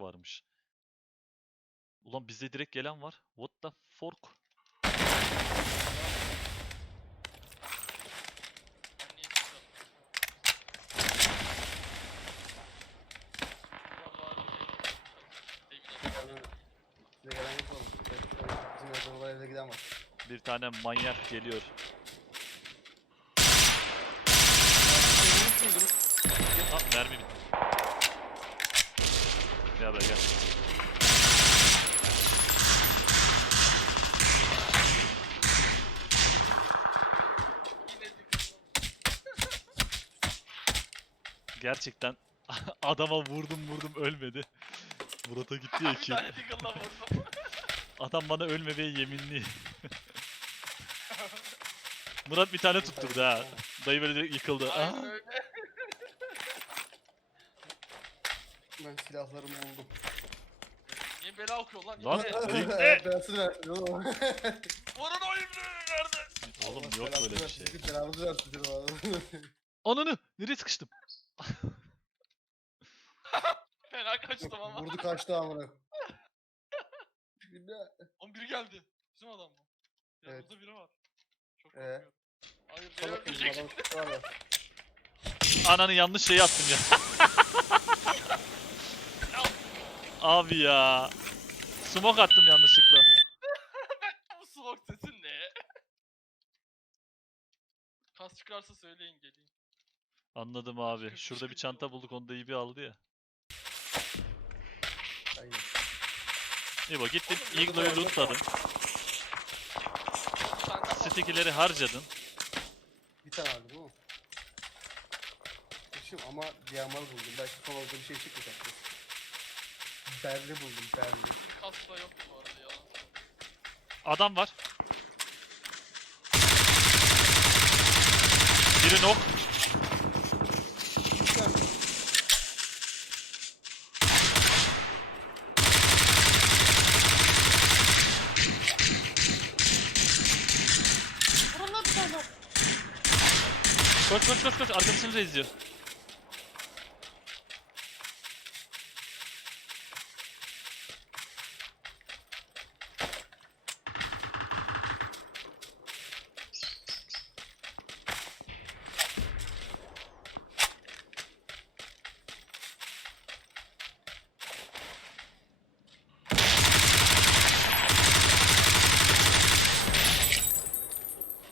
varmış. Ulan bizde direkt gelen var. What the fork? Bir tane manyak geliyor. Ha mermi bitti. Buraya gel. Gerçekten adama vurdum vurdum ölmedi. Murat'a gitti ya ki. Adam bana ölmemeye yeminli. Murat bir tane tutturdu ha. Dayı böyle direkt yıkıldı. Aynen Ben silahlarımı buldum. Niye bela okuyor lan? Lan. Evet, belasını versin oğlum. Vurun oyunu nerede? Oğlum Allah yok belasını böyle bir versin, şey. Belanızı versin dedim abi. Ananı! Nereye sıkıştım? Fena kaçtım ama. Vurdu kaçtı amına. De- Oğlum biri geldi. Bizim adam mı? Evet. Yanımızda biri var. Çok Ee? korkuyorum. Hayır beni Salak bizim öldürecek. adam var ya. Ananı yanlış şeyi attım ya. Abi ya. Smoke attım yanlışlıkla. Bu smoke sesin ne? Kas çıkarsa söyleyin geleyim. Anladım abi. Şurada bir çanta bulduk onu da iyi bir aldı ya. Aynen. İyi bak gittin Eagle'ı lootladın. Sticky'leri harcadın. Bir tane aldım değil mi? Şimdi ama malı buldum. Belki orada bir şey çıkmayacak. Berli buldum, berli. Kas da yok bu arada ya. Adam var. Biri nok. Vurun lan bir tane. Koş koş koş koş arkadaşımız da izliyor.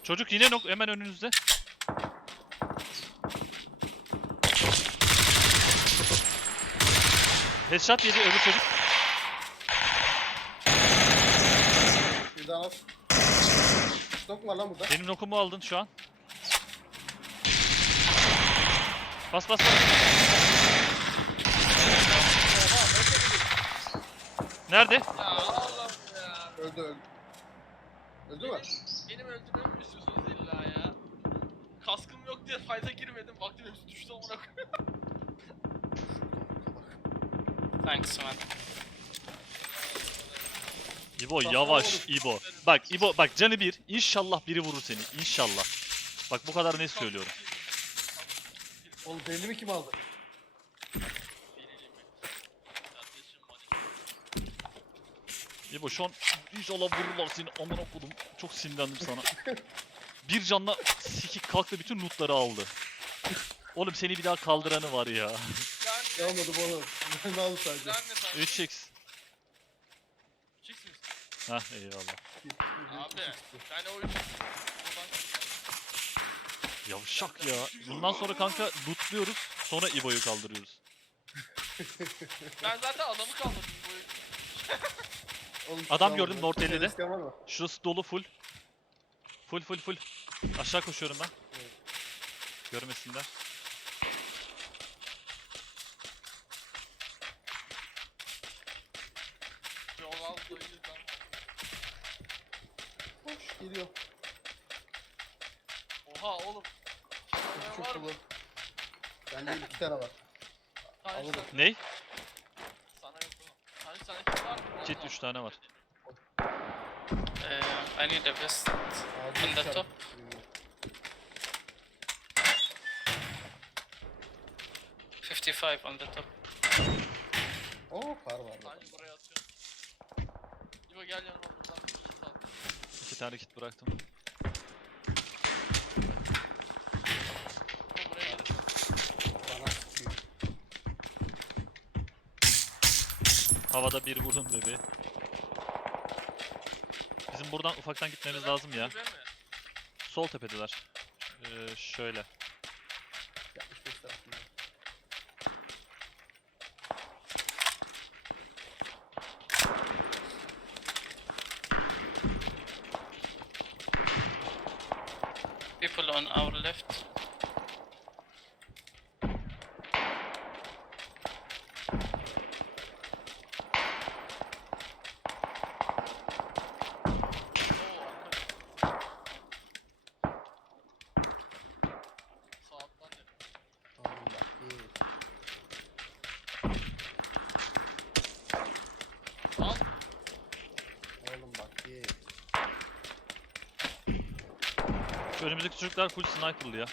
Çocuk yine nok hemen önünüzde. Headshot yedi öbür çocuk. Bir daha al. Stok var lan burada. Benim nokumu aldın şu an. Bas bas bas. Nerede? Ya. Öldü öldü. Öldü mü? Benim öldürmemi mi istiyorsunuz illa ya? Kaskım yok diye fayda girmedim. Baktım hepsi düştü amına koyayım. Thanks, man. İbo Bak, yavaş oğlum. İbo. Bak İbo bak canı bir. İnşallah biri vurur seni. İnşallah. Bak bu kadar net söylüyorum. Oğlum belli mi kim aldı? İbo şu an inşallah vururlar seni. Aman okudum. Çok sinirlendim sana. Bir canla sikik kalktı bütün lootları aldı. Oğlum seni bir daha kaldıranı var ya. Sen Ne olmadı bu oğlum? Ben aldım sadece. sen ne sen? 3x. Çiks misin? Hah eyvallah. Abi ben oyun Yavşak ya. Bundan sonra kanka lootluyoruz. Sonra İbo'yu kaldırıyoruz. Ben zaten adamı kaldırdım. Oğlum, Adam gördüm isteyen var mı? Şurası dolu full. Full full full. Aşağı koşuyorum ben. Evet. Görmesinler. Hoş geliyor. Oha oğlum. Çok Var çok mı? dolu. Bende iki tane var. Alırım. Ney? Sana yok oğlum. Tanrı sana Vallahi. 3 tane var. Uh, I need a vest. In the top. 55 on the top. Oo kar var. Sadece buraya atıyorum. İbo gel yanıma buradan bir kit al. İki tane kit bıraktım. Havada bir vurdum bebeği. Bizim buradan ufaktan gitmemiz Neden? lazım ya. Sol tepedeler. Ee, şöyle. 65 tarafında. People on our left. Oo, arka. Sağ alttan ne? Tamam bak iyi. Al. Oğlum bak iyi. Şu önümüzdeki çocuklar full sniper'lı ya.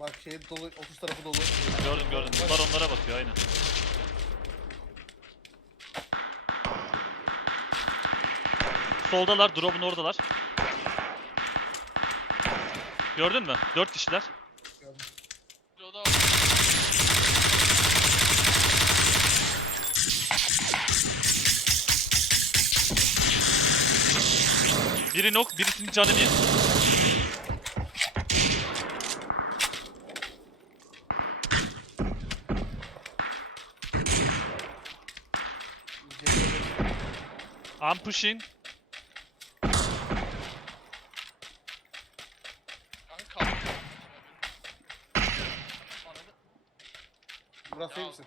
Bak şey dolu, 30 tarafı dolu. Gördüm gördüm. Bunlar onlara bakıyor aynen. Soldalar, drop'un oradalar. Gördün mü? Dört kişiler. Biri nok, birisinin canı bir. C4 I'm pushing. Burası iyi misin?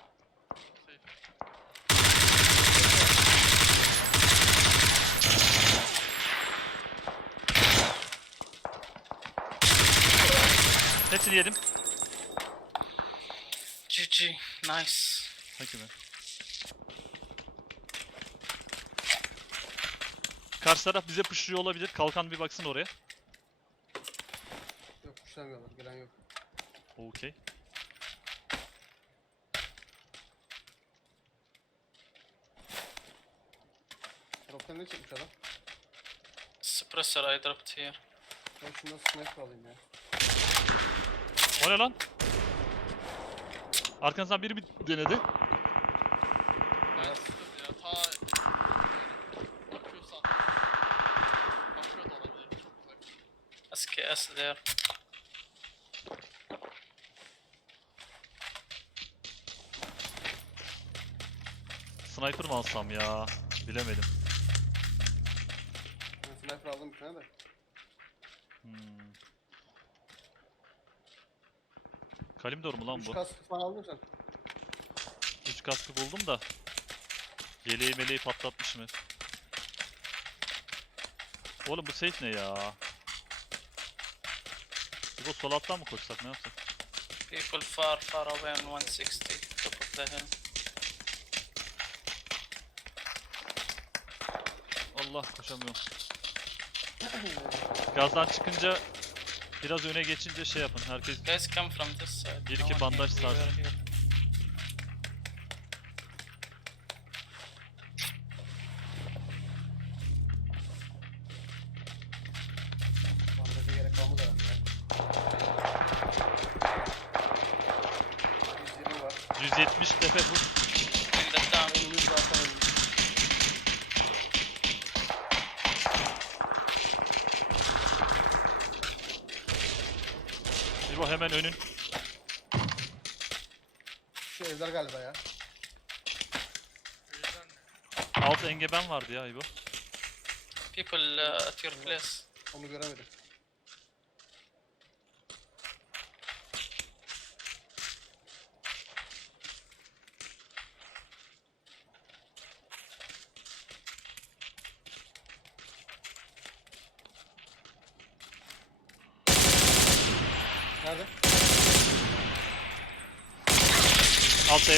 Hepsini yedim. GG. Nice. Thank you man. Karşı taraf bize pushluyor olabilir. Kalkan bir baksın oraya. Yok kuşlamıyorlar. Gelen yok. Okey. Drop'tan ne çıkmış adam? Suppressor I dropped here. Ben şundan sniper alayım ya. O ne lan? Arkanızdan biri mi denedi? Ben sıktım. Sniper mı alsam ya? Bilemedim. Sniper aldım bir tane de. Kalimdor mu lan 3 bu? kask falan sen? 3 kaskı buldum da. Yeleği meleği patlatmışım hep. Oğlum bu safe ne ya? Bu sol alttan mı koşsak ne yapsak? People far, far away on 160, top of the hill. Allah koşamıyorum. Gazdan çıkınca biraz öne geçince şey yapın. Herkes Guys, come from this side. Bir iki bandaj here. Bandaja gerek kalmadı herhalde ya. 120 var. 170 tepe bu. Hemen önün. Şu evler galiba ya. Alt engeben vardı ya İbo. People uh, at your place. Onu göremedim.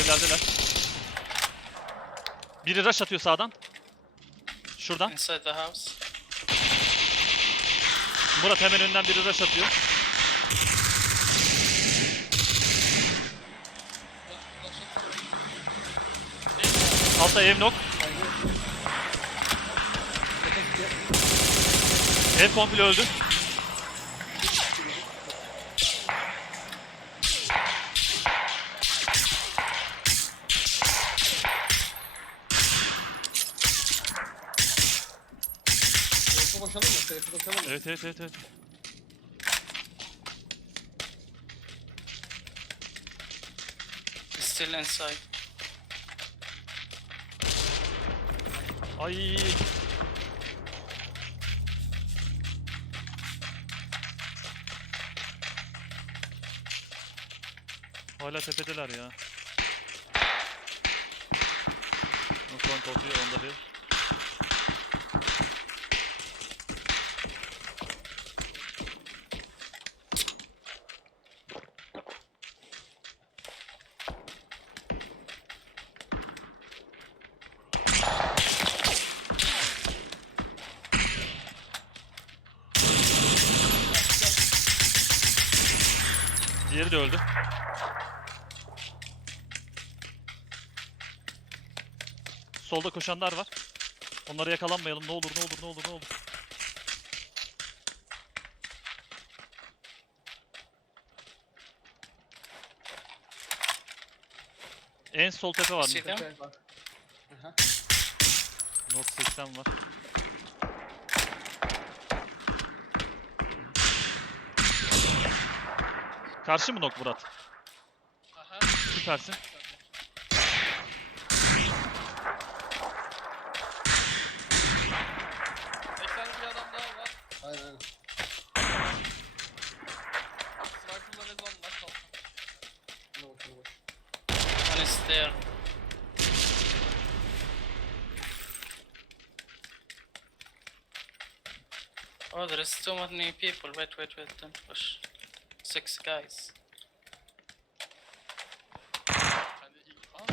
Evlerdeler. Biri rush atıyor sağdan. Şuradan. Inside the house. Murat hemen önden bir rush atıyor. Altta ev nok. Ev komple öldü. Koşalım mı? Seyfe koşalım mı? Evet evet evet. evet. Still inside. Ay. Hala tepedeler ya. Front of you on the hill. Diğeri de öldü. Solda koşanlar var. Onlara yakalanmayalım. Ne olur ne olur ne olur ne olur. En sol tepe var. Aha. North 80 var. Karşı mı nok Murat? Aha. Süpersin. There. Oh, there is too many people. Wait, wait, wait. Don't push. Six guys. Hani ilk... Aa.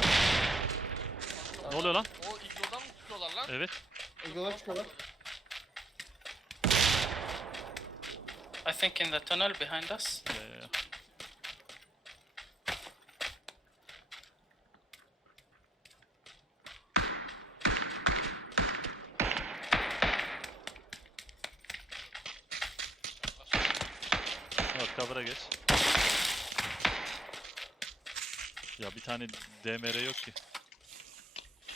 Ne oluyor lan? O iglodan mı tutuyorlar lan? Evet. Egolar çıkıyorlar. I think in the tunnel behind us. Ya, ya, ya. Cover'a geç. Ya bir tane DMR yok ki.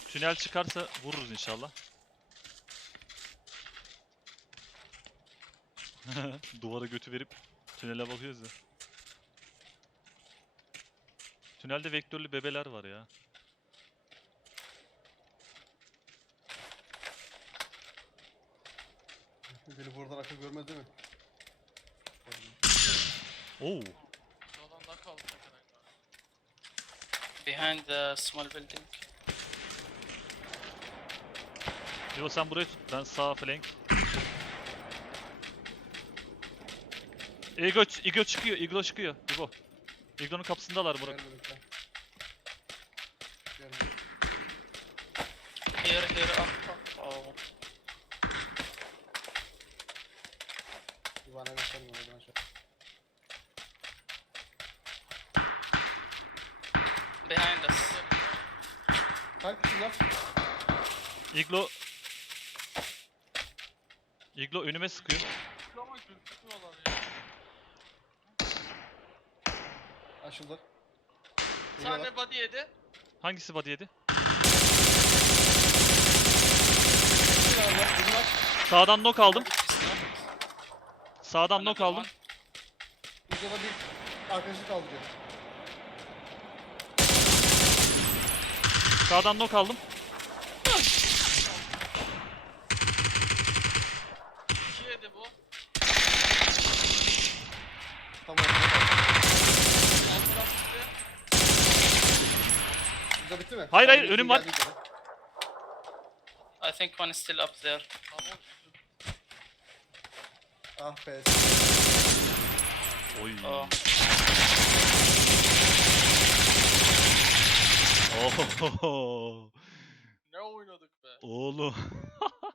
Tünel çıkarsa vururuz inşallah. Duvara götü verip tünele bakıyoruz ya. Tünelde vektörlü bebeler var ya. Beni buradan akıl görmez değil mi? Daha kaldı tekrar. Behind the small building. Yo sen burayı tut. Ben sağ flank. Ego, Ego çıkıyor. Iglo çıkıyor. İbo. Iglo'nun kapısındalar Burak. Here, here, up, up. Oh. Bir bana gösterme oradan aşağı. Behind us. Kişi lan? Iglo Iglo önüme sıkıyor. Ama gözükmüyorlar ya. Açıldı. Bir Geliyorlar. tane body yedi. Hangisi body yedi? Bir var. Sağdan nok aldım. Sağdan nok Another aldım. Burada bir arkadaşı kaldırıyor. Sağdan nok aldım. İki yedi bu. Tamam. Alt taraf gitti. Burada bitti mi? Hayır, hayır, Tamam, önüm var. geldi, geldi. I think one is still up there. Ah be. Oy. Oh. Ohohoho. Ne oynadık be. Oğlum.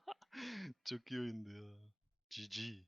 Çok iyi oyundu ya. GG.